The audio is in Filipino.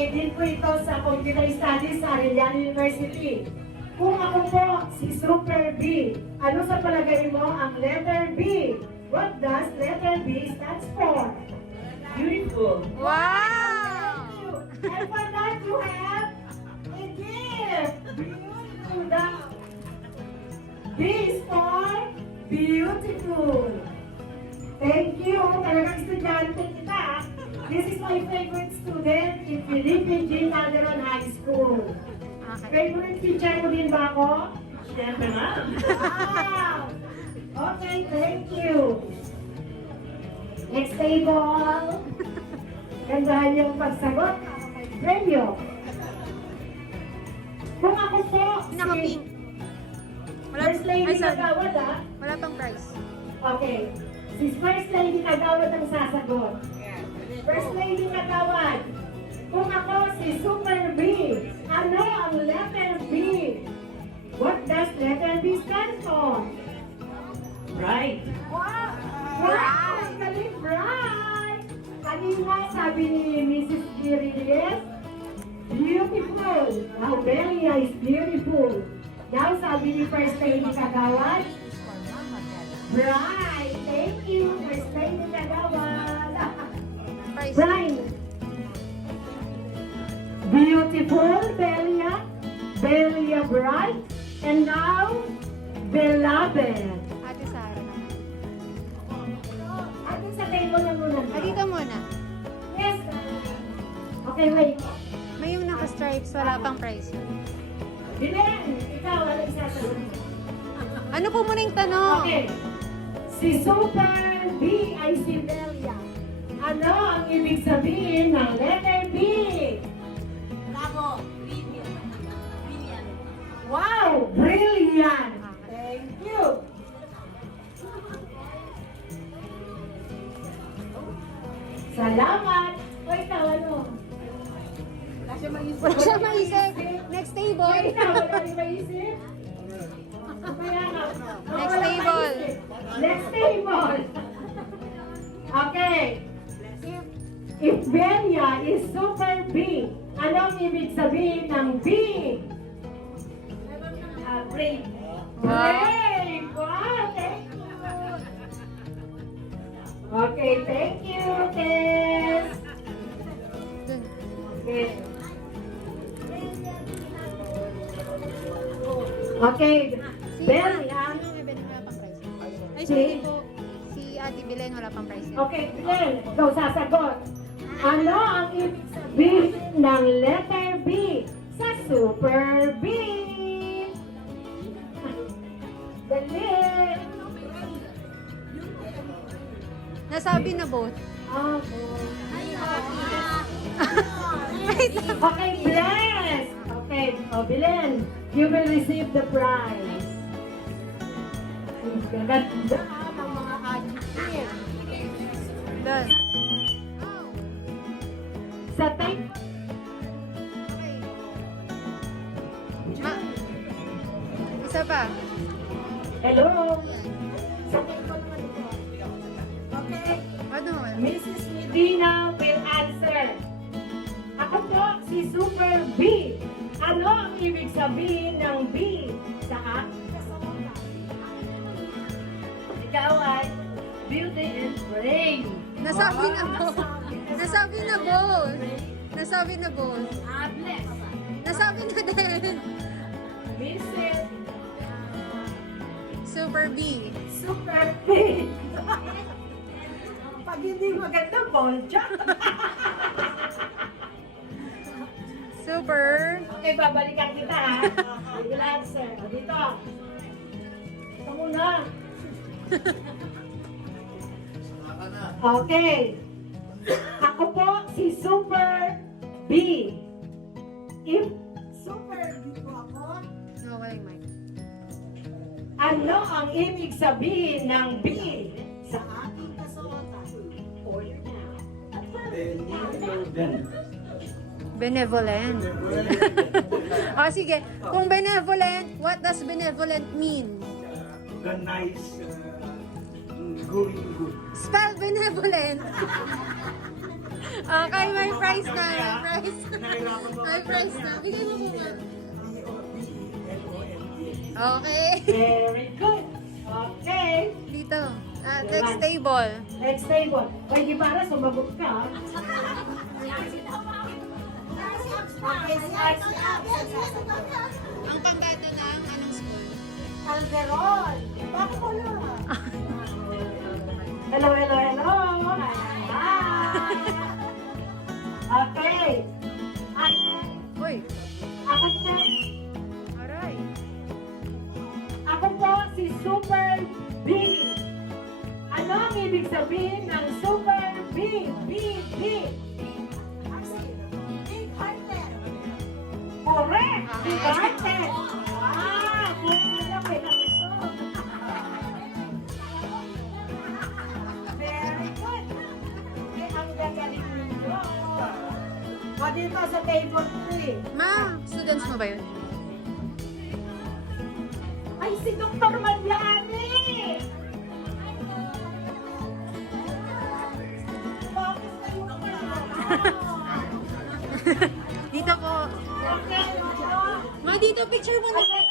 Okay, din po ito sa Computer Studies sa Arellano University. Kung ako po si Super B, ano sa palagay mo ang letter B? What does letter B stands for? Beautiful. Wow! And for that you have a gift. Beautiful daw. B is for beautiful. Thank you. Talagang estudyante kita. This is my favorite student in Philippine G. Calderon High School. Favorite teacher mo din ba ako? Siyempre ma'am. Wow! Okay, thank you. Next table. Gandahan yung pagsagot. Premyo. Kung ako po Naka-pink. First Lady Ay, sorry. Kagawad ah. Wala pang price. Okay. Si First Lady Kagawad ang sasagot. First Lady Kagawad. Kung ako si Super B, ano ang letter B? What does letter B stand for? Bright. Wow! Wow! Ang galing, bright! Kanina sabi ni Mrs. Giriles, beautiful. Wow, Belia is beautiful. Now sabi ni First Lady Kagawad, bright. Thank you, First Lady Kagawad. Price. Bright. Beautiful, Belia. Belia bright. And now, beloved. Ate Sara naman. Atin sa table na muna. Ah, dito muna. Yes. Okay, wait. May yung naka-stripes, wala pang price yun. Bilen, ikaw, ano isasagot mo? Ano po muna yung tanong? Okay. Si Super B ay si Belia. Ano ang ibig sabihin ng letter B? Bravo! Brilliant! Brilliant! Wow! Brilliant! Thank you! Salamat! O ikaw, ano? Wala siya mag-isip. Wala siya maisip. Next O table. ikaw, wala rin maisip? Mamaya ka. O, Next wala table. maisip. Next table! Okay. If Belia is Super B, anong ibig sabihin ng B? Brave. Brave! Wow, thank you! Okay, thank you, Tess. Dun. Okay. Okay, Belia. Ano may binigay wala pang price? Ay, Si- sorry po. Si Ate Belen wala pang price yun. Okay, Belen, ikaw sasagot. Ano ang ibig sabihin ng letter B sa Super B? Dali! Nasabi na both. Wait lang. Okay, bless! Okay, Belen, you will receive the prize. Ang ganda ng mga adjectives. Dun. Sa time, Ma. Isa pa. hello! Sa table naman ito. Okay, Ano? Mrs. Medina will answer. Ako po si Super B. Ano ang ibig sabihin ng B sa aking kasawakan? Ikaw ay beauty and brain. Nasabi na both. Nasabi na both. Nasabi na both. Bless. Nasabi na din. Mrs. Super B. Super B. Pag hindi maganda, bolja. Super. Okay, babalikan kita ha. I will answer. O, dito. Ito muna. Okay. Ako po si Super B. If Super B po ako, No, walang mic. ano ang ibig sabihin ng B sa aking kasuotan? Order now. Benevolent. O sige, kung benevolent, what does benevolent mean? The nice, going good. Spell benevolent. Okay, may price na. May price. prize. Nahirapan mo. May prize na. Bigay mo po nga. B-O-B-E-L-O-N-D. Okay. Very good. Okay. Dito. Next table. Next table. Hoy, di para sumagot ka. Ang pambato ng anong school? Calderon. Bakit ko na? Hello, hello, hello. Hi. Okay. At Uy. ako po, Aray. ako po si Super B. Ano ang ibig sabihin ng Super B? B, B. Big hearted. Correct! Big-hearted! Ah, buti na pinakito. Very good. Eh, ang gagaling ninyo. O, dito sa table 3. Ma, students mo ba yun? Ay, si Dr. Magliani! Focus kayo na. Dito po. Okay, Ma, dito picture mo na. Okay,